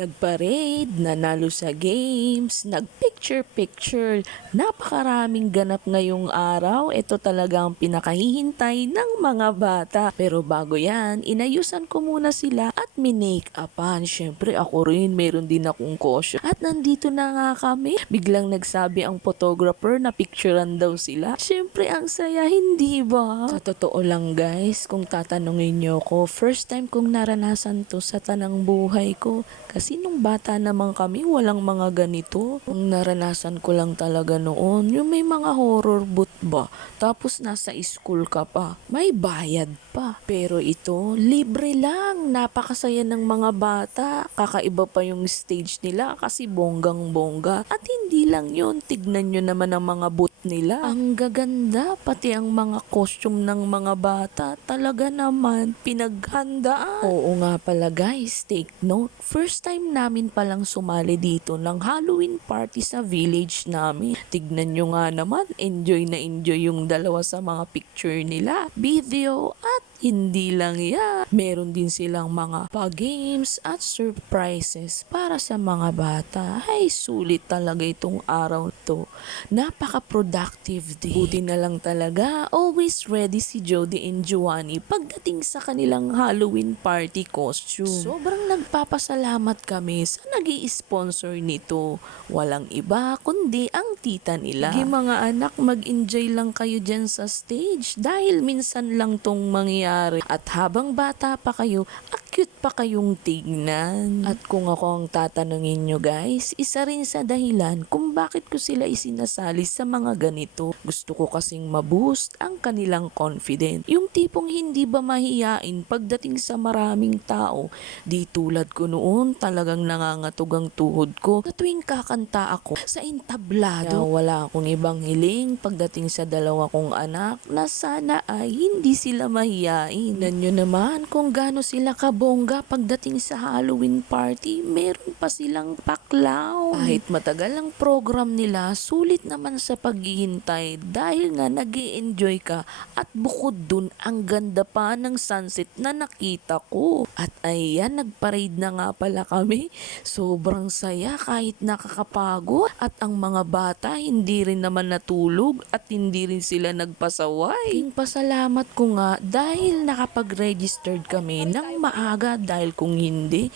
Nagparade, nanalo sa games, nagpicture-picture. Napakaraming ganap ngayong araw. Ito talaga ang pinakahihintay ng mga bata. Pero bago yan, inayusan ko muna sila at minake-upan. Syempre ako rin, meron din akong kosyo. At nandito na nga kami. Biglang nagsabi ang photographer na picturean daw sila. Syempre ang saya, hindi ba? Sa totoo lang guys, kung tatanungin nyo ko, first time kong naranasan to sa tanang buhay ko. Kasi nung bata naman kami, walang mga ganito. Ang naranasan ko lang talaga noon, yung may mga horror boot ba? Tapos nasa school ka pa. May bayad pa. Pero ito, libre lang. Napakasaya ng mga bata. Kakaiba pa yung stage nila kasi bonggang-bongga. At hindi lang yun, tignan nyo naman ang mga boot nila. Ang gaganda, pati ang mga costume ng mga bata. Talaga naman, pinaghandaan. Oo nga pala guys, take note. First time namin palang sumali dito ng Halloween party sa village namin. Tignan nyo nga naman, enjoy na enjoy yung dalawa sa mga picture nila, video at hindi lang yan. Meron din silang mga pa-games at surprises para sa mga bata. Ay, sulit talaga itong araw to. Napaka-productive din. Buti na lang talaga, always ready si Jody and Giovanni pagdating sa kanilang Halloween party costume. Sobrang nagpapasalamat kami sa nag-i-sponsor nito. Walang iba kundi ang tita nila. Sige mga anak, mag-enjoy lang kayo dyan sa stage dahil minsan lang tong mangyayari. At habang bata pa kayo, cute pa kayong tignan. At kung ako ang tatanungin nyo guys, isa rin sa dahilan kung bakit ko sila isinasali sa mga ganito. Gusto ko kasing maboost ang kanilang confidence. Yung tipong hindi ba mahiyain pagdating sa maraming tao. Di tulad ko noon, talagang nangangatog ang tuhod ko sa tuwing kakanta ako sa entablado. Kaya wala akong ibang hiling pagdating sa dalawa kong anak na sana ay hindi sila mahiyain. Nanyo naman kung gaano sila kabongga pagdating sa Halloween party, meron pa silang paklaw. Kahit matagal ang program nila, sulit naman sa paghihintay dahil nga nag-i-enjoy ka at bukod dun ang ganda pa ng sunset na nakita ko. At ayan, nagparade na nga pala kami. Sobrang saya kahit nakakapagod at ang mga bata hindi rin naman natulog at hindi rin sila nagpasaway. King pasalamat ko nga dahil nakapag-registered kami ng maaga dahil kung hindi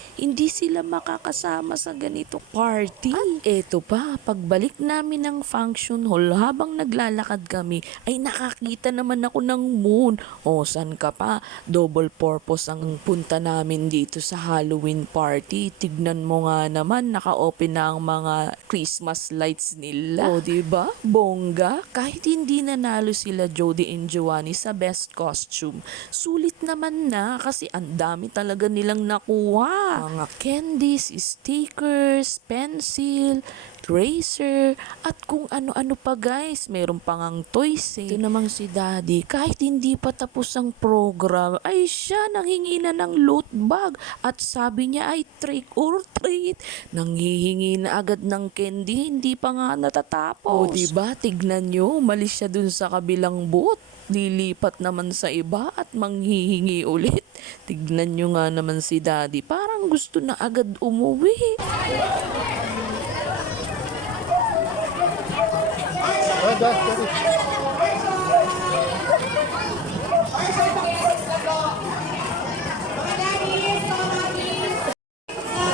sila makakasama sa ganito party. At eto pa, pagbalik namin ng function hall habang naglalakad kami ay nakakita naman ako ng moon. O san ka pa? Double purpose ang punta namin dito sa Halloween party. Tignan mo nga naman, naka-open na ang mga Christmas lights nila. O diba? Bongga. Kahit hindi nanalo sila Jody and Giovanni sa best costume, sulit naman na kasi ang dami talaga nilang nakuha. Mga candies, stickers, pencil, eraser, at kung ano-ano pa guys. Meron pa ngang toys eh. Ito namang si Daddy, kahit hindi pa tapos ang program, ay siya nanghingi na ng loot bag. At sabi niya ay trick or treat. Nanghihingi na agad ng candy, hindi pa nga natatapos. O diba, tignan nyo, umalis siya dun sa kabilang booth. Lilipat naman sa iba at manghihingi ulit. Tignan nyo nga naman si Daddy, parang gusto na agad umuwi.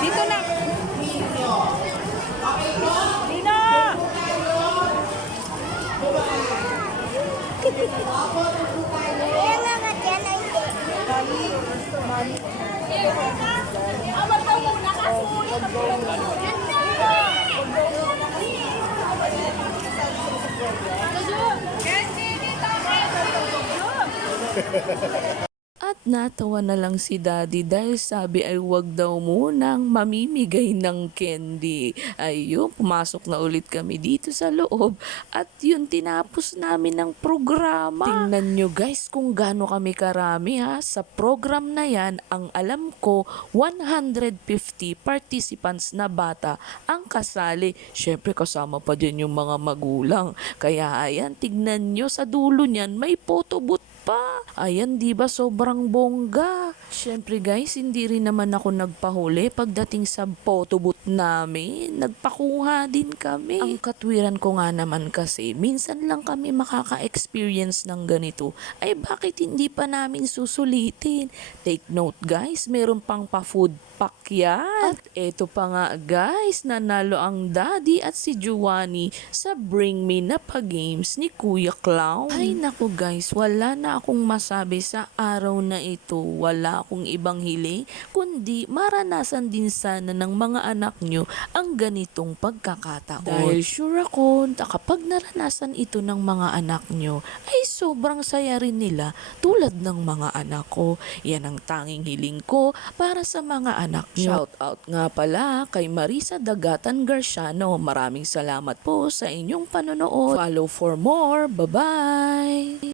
Dito na. Dino! At natawa na lang si Daddy dahil sabi ay wag daw munang mamimigay ng candy. Ayun, pumasok na ulit kami dito sa loob at yun, tinapos namin ng programa. Tingnan nyo guys kung gaano kami karami ha. Sa program na yan, ang alam ko 150 participants na bata ang kasali. Syempre kasama pa dyan yung mga magulang. Kaya ayan, tignan nyo sa dulo niyan may photo booth pa. Ayan, di ba sobrang bongga? Siyempre guys, hindi rin naman ako nagpahuli pagdating sa photobooth namin. Nagpakuha din kami. Ang katwiran ko nga naman kasi, minsan lang kami makaka-experience ng ganito. Ay bakit hindi pa namin susulitin? Take note guys, meron pang pa-food pack yan. At eto pa nga guys, nanalo ang daddy at si Giovanni sa Bring Me na pa-games ni Kuya Clown. Ay naku guys, wala na akong masabi sa araw na ito. Wala akong ibang hiling, kundi maranasan din sana ng mga anak nyo ang ganitong pagkakataon. Dahil sure ako na kapag naranasan ito ng mga anak nyo, ay sobrang saya rin nila tulad ng mga anak ko. Yan ang tanging hiling ko para sa mga anak nyo. Shout out nga pala kay Marisa Dagatan Garciano. Maraming salamat po sa inyong panonood. Follow for more. Bye-bye!